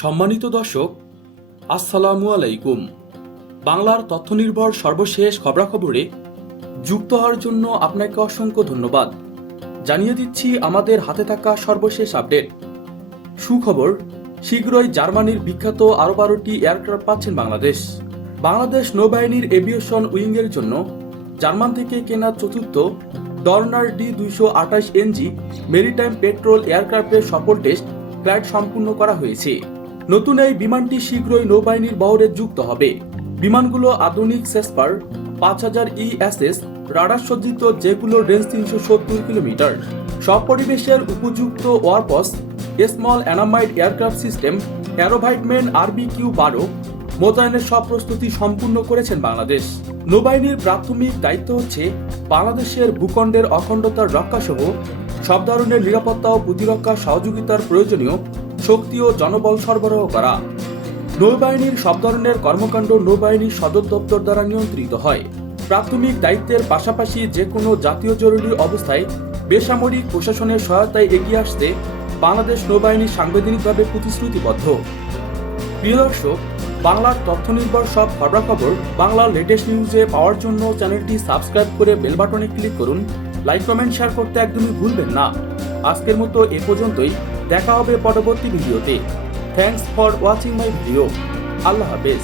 সম্মানিত দর্শক, আসসালামু আলাইকুম। বাংলার তথ্যনির্ভর সর্বশেষ খবরাখবরে যুক্ত হওয়ার জন্য আপনাকে অসংখ্য ধন্যবাদ। জানিয়ে দিচ্ছি আমাদের হাতে থাকা সর্বশেষ আপডেট। সুখবর, শীঘ্রই জার্মানির বিখ্যাত আরও 12টি এয়ারক্রাফট পাচ্ছেন বাংলাদেশ। বাংলাদেশ নৌবাহিনীর এভিয়েশন উইংয়ের জন্য জার্মান থেকে কেনা চতুর্থ ডর্নার D-228NG মেরিটাইম পেট্রোল এয়ারক্রাফটের সফল টেস্ট ফ্লাইট সম্পূর্ণ করা হয়েছে। নতুন এই বিমানটি শীঘ্রই নৌবাহিনীর বহরে যুক্ত হবে। বিমানগুলো আধুনিক সেসপার 5000 ESS রাডার সজ্জিত, যেগুলোর রেঞ্জ 370 কিলোমিটার। সব পরিবেশের উপযুক্ত ওয়ারপস স্মল অ্যানামাইড এয়ারক্রাফট সিস্টেম অ্যারোভাইটমেন্ট RQ-12 মোতায়েনের সব প্রস্তুতি সম্পূর্ণ করেছেন বাংলাদেশ। নৌবাহিনীর প্রাথমিক দায়িত্ব হচ্ছে বাংলাদেশের ভূখণ্ডের অখণ্ডতার রক্ষাসহ সব ধরনের নিরাপত্তা ও প্রতিরক্ষা সহযোগিতার প্রয়োজনীয় শক্তি ও জনবল সরবরাহ করা। নৌবাহিনীর সব ধরনের কর্মকাণ্ড নৌবাহিনীর সদর দপ্তর দ্বারা নিয়ন্ত্রিত হয়। প্রাথমিক দায়িত্বের পাশাপাশি যে কোনো জাতীয় জরুরি অবস্থায় বেসামরিক প্রশাসনের সহায়তায় এগিয়ে আসতে বাংলাদেশ নৌবাহিনী সাংবিধানিকভাবে প্রতিশ্রুতিবদ্ধ। প্রিয় দর্শক, বাংলার তথ্যনির্ভর সব খবরাখবর বাংলা লেটেস্ট নিউজে পাওয়ার জন্য চ্যানেলটি সাবস্ক্রাইব করে বেল বাটনে ক্লিক করুন। লাইক, কমেন্ট, শেয়ার করতে একদমই ভুলবেন না। আজকের মতো এ পর্যন্তই। দেখা হবে পরবর্তী ভিডিওতে। Thanks for watching my video. আল্লাহ হাফেজ।